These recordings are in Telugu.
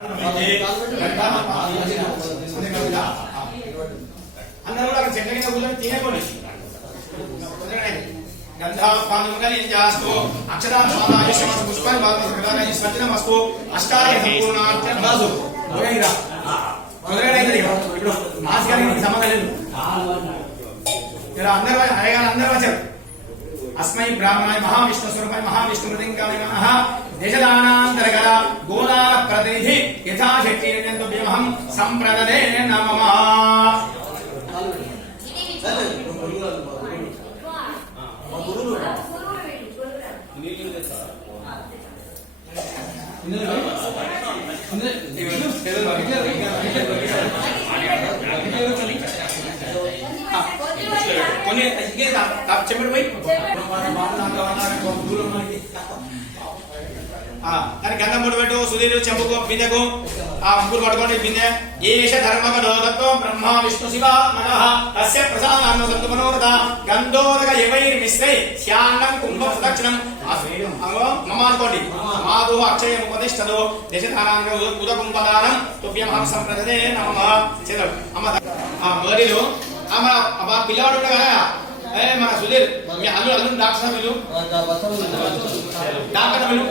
అందరూ కూడా అక్కడ చెట్ల కింద కూర్చొని తినేకోండి. గంధాపానుగలింజాస్తు అక్షరాస్వాదాయుష్యమస్తు పుష్పాన్ని బాధమస్తు స్వచ్ఛనమస్తు అష్టార్య సంపూర్ణార్థం రాజు మొదలైరా మొదలైనది. ఇప్పుడు మాస్గారికి సంబంధం లేదు. ఇలా అందరూ అయ్యగారు అందరూ వచ్చారు. అస్మై బ్రాహ్మణాయ మహావిష్ణు స్వరూపాయ మహావిష్ణు మృతింకాయ నమః దేశదానాంతర్గత గోదాన ప్రతినిధి యథాశక్తి నిరంతరం సంప్రదదే నమః. చెప్పండి పోయి గంధం ముడి పెట్టు సుధీరు చెంబుకు బిందెకు ఆ ముగ్గురు పట్టుకోండి. బిందె ఏష ధర్మగణోదత్వం బ్రహ్మ విష్ణు శివ మనః తస్య ప్రసాదాన్న సంతు మనోరథ గంధోదక యవైర్మిశ్రై శ్యాన్నం కుంభం సుదక్షిణం మమ అనుకోండి. మాధు అక్షయం ఉపతిష్టదు దశధానాన్ని ఉదకుంపదానం తుభ్యమహం సంప్రదదే నమః. చేద్దాం అమ్మ మొదటిలో అమ్మ పిల్లవాడు ఉంటా కదా మన సుధీర్ మీ అల్లు అల్లు డాక్టర్ వీళ్ళు డాక్టర్ వీళ్ళు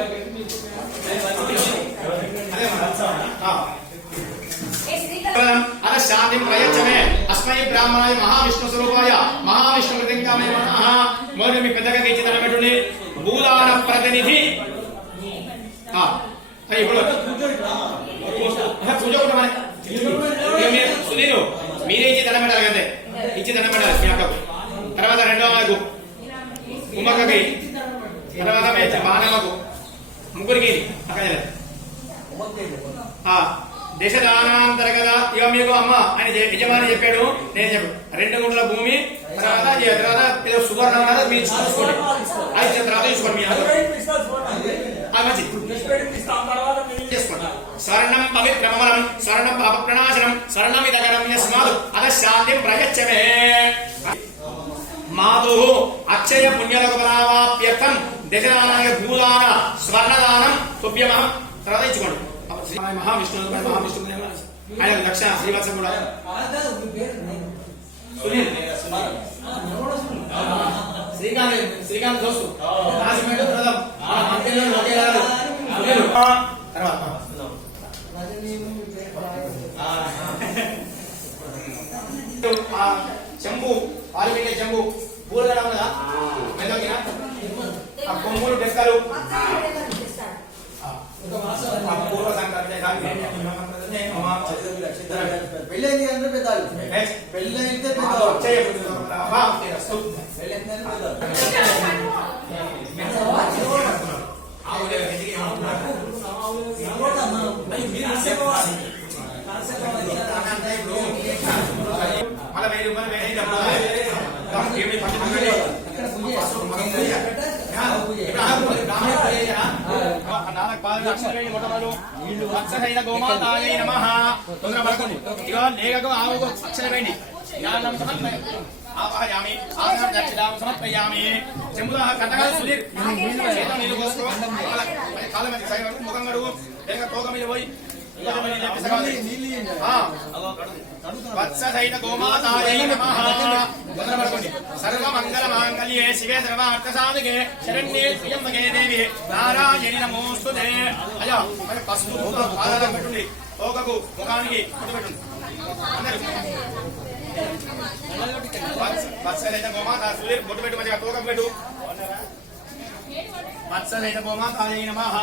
అదే శాంతి ప్రయత్నమే అస్మై బ్రాహ్మణాయ మహావిష్ణు స్వరూపాయ మహావిష్ణు మృతింకాయ నమః. మొదటి మీ పెద్దగా ఇచ్చి తనబెట్టుని భూదాన ప్రతినిధి ఇప్పుడు సుధీరు మీరే ఇచ్చి దండం పెట్టాలి కంటే ఇచ్చి దండం పెట్టాలి మీ అక్కకు. తర్వాత రెండవ అమ్మకు ఉమ్మక్కకి తర్వాత బాణమ్మకు ముగ్గురికి దేశదానాంతర్గత ఇక మీకు అమ్మ అని యజమాని చెప్పాడు. నేను చెప్పాడు 2 గుంటల భూమి తర్వాత సువర్ణ మీరు చూసుకోండి. అయితే తర్వాత చూసుకోండి. స్వర్ణం పవిత్రమరం స్వర్ణం పాప ప్రణాశనం స్వర్ణం ఇదగరం యస్మాదు అద శాంతిం ప్రయచ్చమే. మాధు అక్షయ పుణ్యలోకప్రాప్త్యర్థం దశదానాయ భూదాన స్వర్ణదానం తుభ్యమహం. తర్వాత ఇచ్చుకోండి. మహావిష్ణు మహావిష్ణు ఆయన లక్ష శ్రీవాసం కూడా శ్రీకాంత్ దోస్తు చెంబు పాలు చెంబు పూలు కదా కదా కొమ్ములు డెక్కలు పూర్వ సంక్రాంతి పెళ్ళైంది అంటే పెద్దాలు పెళ్ళైతే మళ్ళీ 1000 రూపాయలు గోమాతాయై నమః. తొందర పడుకోండి. ఇక లేఖకు ఆవుకు అక్షరం వేయండి. ఆవాహయామి ఆసనం దక్షిణాం సమర్పయామి. చెంబులో కట్టగాలి సుధీర్ నీళ్ళు పోసుకో. కాళ్ళ మీద సైడ్ ముఖం కడుగు. లేక తోక మీద పోయి వత్ససైత గోమాతాయై నమః. తొందర పడుకోండి. సర్వమంగళ మాంగళ్యే శివే సర్వార్థసాధికే శరణ్యే త్ర్యంబకే దేవి నారాయణి నమోస్తుతే. అయ్యా మరి పసుపు పాదాలకు పెట్టుండి. తోకకు ముఖానికి పెట్టండి. వత్ససైత గోమాత సుధీర్ బొట్టు పెట్టు. మంచిగా తోకకు పెట్టు. వత్ససైత గోమాతాయై నమః.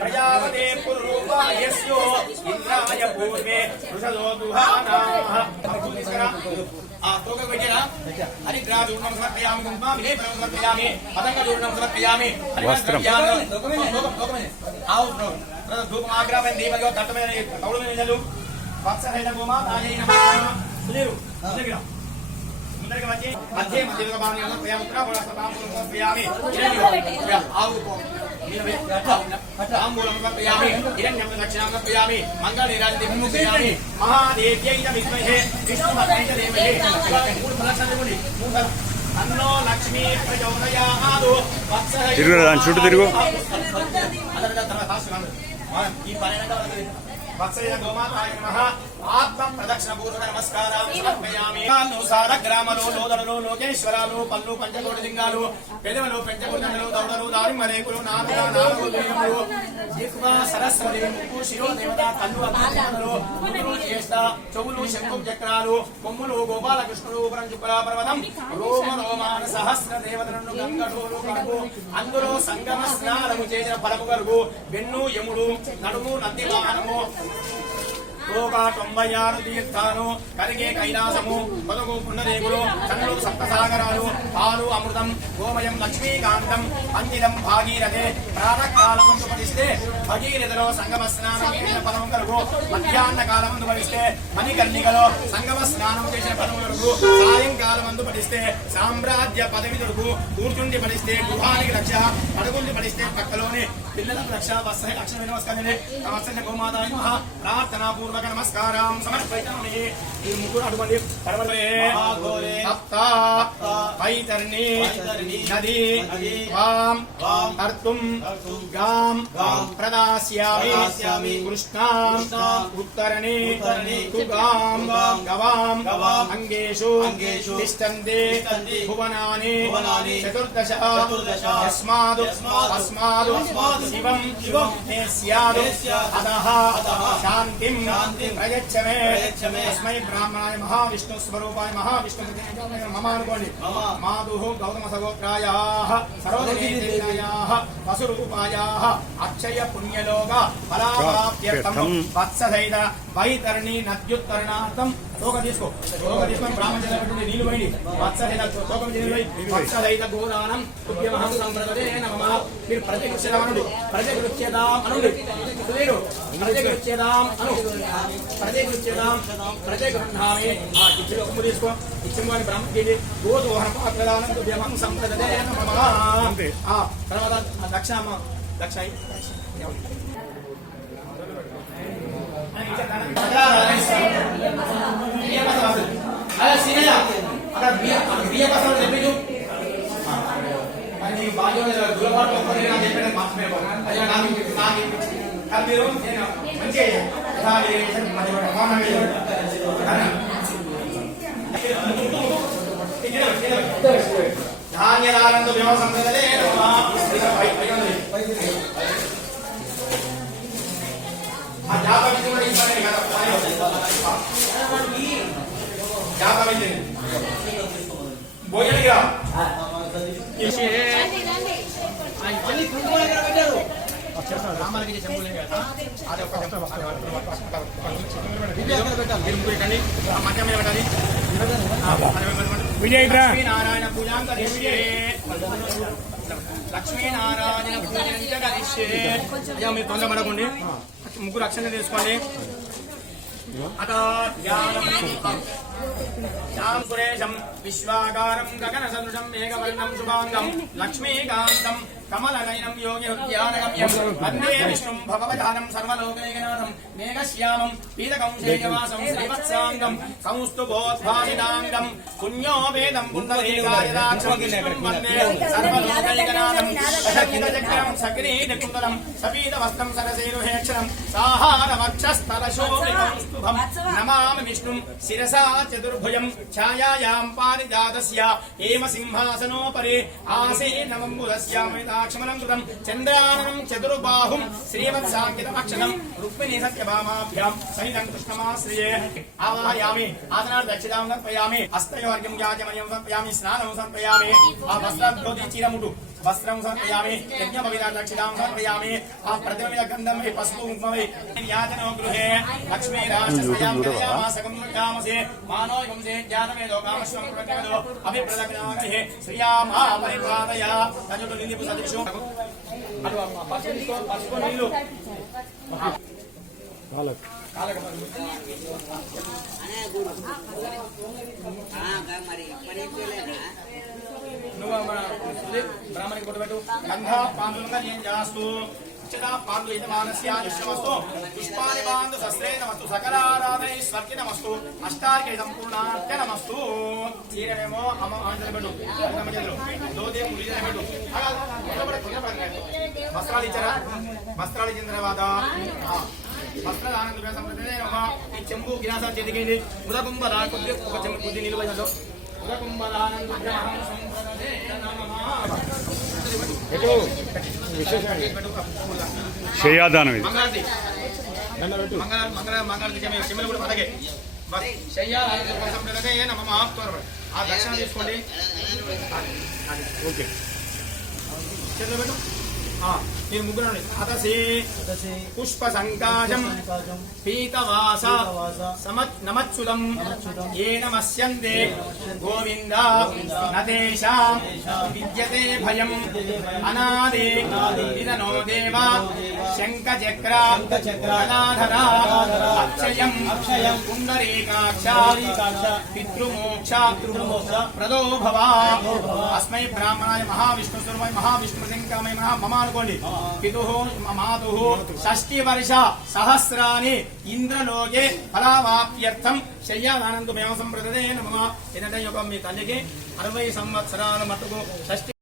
ప్రజాపతి పురూపాయస్యో ఇంద్రాయ పూర్వే తోకకు పెట్టేనా అది గ్రాచూర్ణం సమర్పయామి కుంకుమ విలేపనం సమర్పయామి పతంగ చూర్ణం సమర్పయామి ధూపమాగ్రాపణ దీపంలో దట్టమైన తౌడు మీద వత్ససైత గోమాతాయై నమః. సుధీరు ముందరికి వచ్చి మధ్య మధ్య ఆవు ताम्बूलं समर्पयामि हिरण्यं दक्षिणां समर्पयामि मङ्गलनीराजनं समर्पयामि महादेव्यै च विद्महे विष्णुपत्न्यै च धीमहि अन्नो लक्ष्मी प्रचोदयात् చుట్టూ తిరుగు वत्सय गोमाताय नमः आत्म प्रदक्षिण पूर्वक नमस्कारां समर्पयामि अनुसार ग्रामलो లోదరలో లోకేశ్వరాలు పల్లు పంచకోటి లింగాలు పెదవులు పెంచకొండలు దౌడలు దారిమరేకులు నాలుగు దేవములు జిహ్వ సరస్వతి ముక్కు శిరో దేవత కళ్ళు అగ్నిదేవతలు ముదురు జ్యేష్ఠ చెవులు శంఖు చక్రాలు కొమ్ములు గోపాలకృష్ణుడు ఉపరం శుక్ర పర్వతం రోమాన సహస్ర దేవతలను గంగడోలు కడుపు అందులో సంగమ స్నానము చేసిన ఫలము కలుగు వెన్ను యముడు నడుము నంది వాహనము 96 తీర్థాలు కరిగే కైలాసము పొదగు పుండరేకులు కన్నులు సప్తసాగరాలు పాలు అమృతం గోమయం లక్ష్మీకాంతం అంకితం భాగీరథే ప్రాతకాలమందు పడిస్తే భగీరథలో సంగమ స్నానం చేసిన ఫలం కలుగు మధ్యాహ్న కాలమందు పడిస్తే మణికర్ణికలో సంగమ స్నానం చేసిన ఫలం కలుగు సాయంకాలమందు పడిస్తే సామ్రాజ్య పదవి దొరుకు కూర్చుండి పడిస్తే గృహానికి రక్ష అడుగుండి పడిస్తే పక్కలోని పిల్లలకు రక్ష వస్తాయి లక్ష్మీ నమస్కారం నమస్తే గోమాతాయ నమః ప్రార్థనాపూర్వక నమస్కారం సమర్పయామి ఈ ముగ్గురు అటువంటి వైతర్ణి నది వాం కర్తుం గాం ప్రదాస్యామి కృష్ణాం ఉత్తరణి గాం గవాం అంగేషు తిష్టంతే భువనాని చతుర్దశ యస్మాదు శివం మే స్యాదు అదః శాంతిం ప్రయచ్చమే తస్మై బ్రాహ్మణాయ మహావిష్ణు స్వరూపాయ మహావిష్ణు మమ అనుకోండి మాధుః గౌతమ సగోత్రాయాః సర్వదేవతాయాః వసురూపాయాః అక్షయ పుణ్యలోక ఫలాప్యర్థం వత్ససైత వైతరణి నద్యుత్తరణార్థం తోక తీసుకొని బ్రాహ్మణ నీళ్లు పోయి వత్ససైత తోకం వత్ససైత గోదానం తుభ్యమహం సంప్రదే నమః. మీరు ప్రతికృత్యదాం అనండి ప్రతికృత్యదాం అనండి ప్రతికృత్యదాం అను ప్రతిగృహామి ఆ ఇచ్చిన ఉప్పు తీసుకో ఇచ్చిన బ్రాహ్మణి గోదోహన పాత్రదానం తుభ్యమహం సంప్రదే నమః. ఆ తర్వాత దక్ష ధాన్యదానంతో భీమ సంప్రదే ఆ జాతవిధి కూడా ఇబ్బంది కదా జాతవిధి భోజనగా రామాలకి చెంబులే కదా అది ఒక మధ్య మీద పెట్టాలి లక్ష్మీనారాయణ పూజాం కరిష్యే లక్ష్మీనారాయణ పూజం కరిష్యే అయ్యా మీరు తొందరపడకండి ముగ్గురు అక్షరం తీసుకోండి శ్యాం సురేశం విశ్వాకారం గగన సదృశం మేఘవర్ణం శుభాంగం లక్ష్మీకాంతం కమలనయనం యోగి ఉద్యానగమ్యం వందే విష్ణుం భవవధానం సర్వలోకైకనాథం మేఘశ్యామం పీతకౌశేయవాసం శ్రీవత్సాంగం సంస్తుభోద్భాసితాంగం పుణ్యో వేదం పుండరీకాయదాక్షం విష్ణుం వందే సర్వలోకైకనాథం సచక్రం సగ్రీనికుందరం సపీతవస్త్రం సరసేరుహేక్షరం సాహారవక్షస్థలశోభికౌస్తుభం నమామి విష్ణుం శిరసా చతుర్భుజం ఛాయాయాం పారిజాతస్య హేమ సింహాసనోపరి ఆసీనమంబుదస్యామితాక్షమలం కృతం చంద్రాననం చతుర్బాహుం శ్రీవత్సాంకితమక్షరం రుక్మిణీ సత్యభామాభ్యాం సహితం కృష్ణమాశ్రయే ఆవాహయామి ఆసనార్థ దక్షిణాం సమర్పయామి హస్తయోర్ఘ్యం యాజమయం సమర్పయామి స్నానం సమర్పయామి ఆ వస్త్రధోతి చీరముటు వస్త్రం సమర్పయామి యజ్ఞపవిత్ర దక్షిణాం సమర్పయామి ఆ ప్రతిమ మీద గంధం పసుపు కుంకుమై యాజనో గృహే లక్ష్మీ రాష్ట్రస్యాం కళ్యామాసకం కామసే మానో వంశే జ్ఞానమేదో కామశ్వం ప్రతిమదో అభిప్రదజ్ఞాగృహే శ్రియామా పరిపాదయ తజుడు నిలిపు సదృశం అటు పసుపు నీళ్ళు మరి నువ్వు మన బ్రాహ్మణికి కొట్టుబెట్టు గంధ పాండుగా ఏం చేస్తూ పాండు యజమానస్య నిశ్చమస్తు పుష్పాని బాంధు శస్త్రే నమస్తు సకరారాధై స్వర్గి నమస్తు అష్టార్కే సంపూర్ణార్య నమస్తు చీరమేమో అమ్మ పెట్టు దోదే ముడిదల పెట్టు వస్త్రాలు ఇచ్చారా వస్త్రాలు ఇచ్చిన తర్వాత వస్త్రదానం సంప్రదాయ ఈ చెంబు గిలాసాలు చేతికేయండి ఉదకుంభరా కొద్ది ఒక చెంబు కొద్ది నీళ్ళు పోయినట్టు ఉదకుంభరానం శయ్యాదానం ఇది మంగళారతి మంగళారతి చెమ్మలు కూడా మనకే సంప్రదాయ నమ ఆ దర్శనం చేసుకోండి ఓకే పెట్టు మీరు ముగ్గురు అతసి పుష్ప సంకాశం పీతవాస నమచ్చుదం ఏ నమస్యంతే గోవింద నదేశాం విద్యతే భయం అనాదే విదనో దేవ శంఖచక్ర గదాధర అక్షయం పుండరీకాక్ష పితృమోక్ష ప్రదో భవ అస్మై బ్రాహ్మణాయ మహావిష్ణు స్వరూపాయ మహావిష్ణు ప్రతింకామై మమ అనుకోండి పితు మాతు 60 వర్ష సహస్రాని ఇంద్రలోకే ఫలావాప్యర్థం శయ్యాదానందు మేము సంప్రదే నమ ఏంటంటే మీ తల్లికి 60 సంవత్సరాల మట్టుకు 60